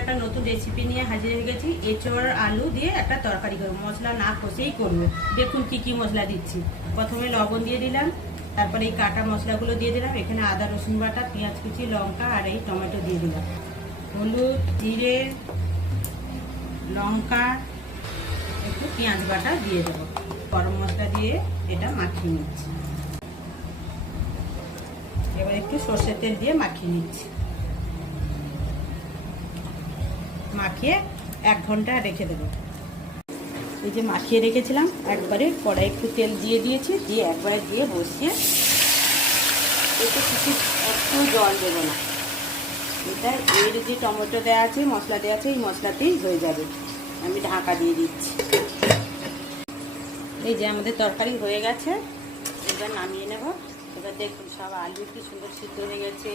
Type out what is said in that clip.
একটা নতুন রেসিপি নিয়ে হাজির হয়ে গেছি। এঁচোড় আলু দিয়ে একটা তরকারি করবো, মশলা না কষেই করবো। দেখুন কি কি মশলা দিচ্ছি। প্রথমে লবণ দিয়ে দিলাম, তারপরে এই কাটা মশলাগুলো দিয়ে দিলাম। এখানে আদা রসুন বাটা, পেঁয়াজ কুচি, লঙ্কা আর এই টমেটো দিয়ে দিলাম। হলুদ, জিরে, লঙ্কা, একটু পেঁয়াজ বাটা দিয়ে দেবো। গরম মশলা দিয়ে এটা মাখিয়ে নিচ্ছি। এবার একটু সর্ষের তেল দিয়ে মাখিয়ে নিচ্ছি। মাখিয়ে 1 ঘন্টা রেখে দেবো। এই যে মাখিয়ে রেখেছিলাম, একবারে কড়াই একটু তেল দিয়ে দিয়েছি, দিয়ে একবারে দিয়ে বসিয়ে একটু জল দেবো না। এটা এর যে টমেটো দেওয়া আছে, মশলা দেওয়া আছে, এই মশলাতেই হয়ে যাবে। আমি ঢাকা দিয়ে দিচ্ছি। এই যে আমাদের তরকারি হয়ে গেছে, এবার নামিয়ে নেব। এবার দেখুন সব আলু কি সুন্দর সিদ্ধ হয়ে গেছে,